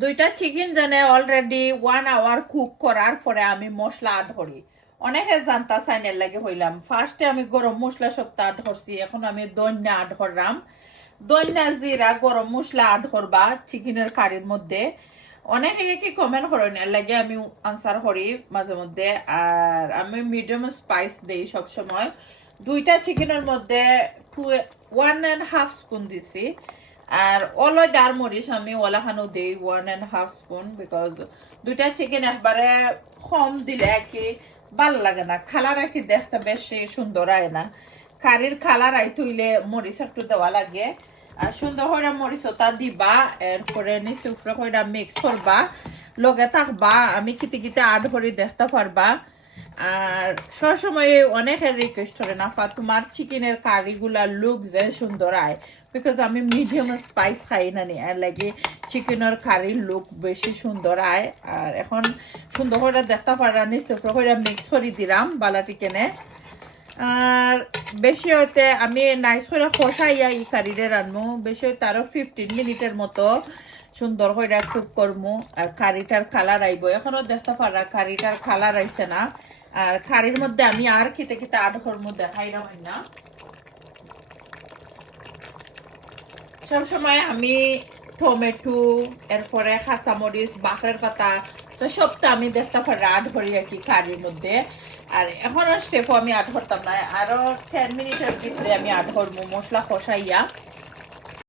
দুইটা চিকেন জানে already 1 hour cook করার পরে আমি মশলা আড করি। অনেকে জানতা সাইনের লাগে হইলাম ফার্স্টে আমি গরম মশলা সবটা আড করছি, এখন আমি দইনা আড করলাম। দইনা জিরা গরম মশলা আড করবা চিকেনের কারির মধ্যে। অনেকে কি কমেন্ট করেন, এর লাগে আমি আনসার করি মাঝে মধ্যে। আর আমি মিডিয়াম স্পাইস দেই সবসময়। দুইটা চিকেনের মধ্যে 1.5 স্পুন দিছি। আর ওলা ডার মরিচ আমি ওলাখানো দিই 1.5 স্পুন, বিকজ দুইটা চিকেন একবারে কম দিলে আর কি ভাল লাগে না, কালার আর কি দেখতে বেশি সুন্দর হয় না। কারির কালার আই থইলে মরিচ একটু দেওয়া লাগে। আর সুন্দর করে মরিচ ওটা দিবা, এরপরে নিচে উপরে করে মিক্স করবা, লগে থাকবা, আমি কিতে কিতে আড করে দেখতে পারবা। আর সবসময় অনেকের রিকোয়েস্ট করে না তোমার চিকেনের কারিগুলার লুক যে সুন্দর আয়, বিকজ আমি মিডিয়াম স্পাইস খাই না নি, আর লাগে চিকেনের কারির লুক বেশি সুন্দর আয়। আর এখন সুন্দর করে দেখতে পারা নিচে উপরে করে মিক্স করে দিলাম বালাটি কেনে। আর বেশি হইতে আমি নাইস করে কষাইয়া এই কারিরে রান্নু, বেশি হইতে আরো 15 মিনিটের মতো সুন্দর করে কুক করমু। আর কারিটার কালার আইব, এখনো দেখতে পারা কারিটার কালার আইছে না। আর কারির মধ্যে আমি আর খেতে খেতে আড করমু, দেখাইলাম না। সবসময় আমি টমেটো, এরপরে কাঁচামরিচ, বাঁকড়ের পাতা, তো সবটা আমি দেখতে পারি আড করি আর কি কারির মধ্যে। আর এখন স্টেপও আমি আড করতাম না, আরো 10 মিনিটের ভিতরে আমি আড করবো মশলা কষাইয়া।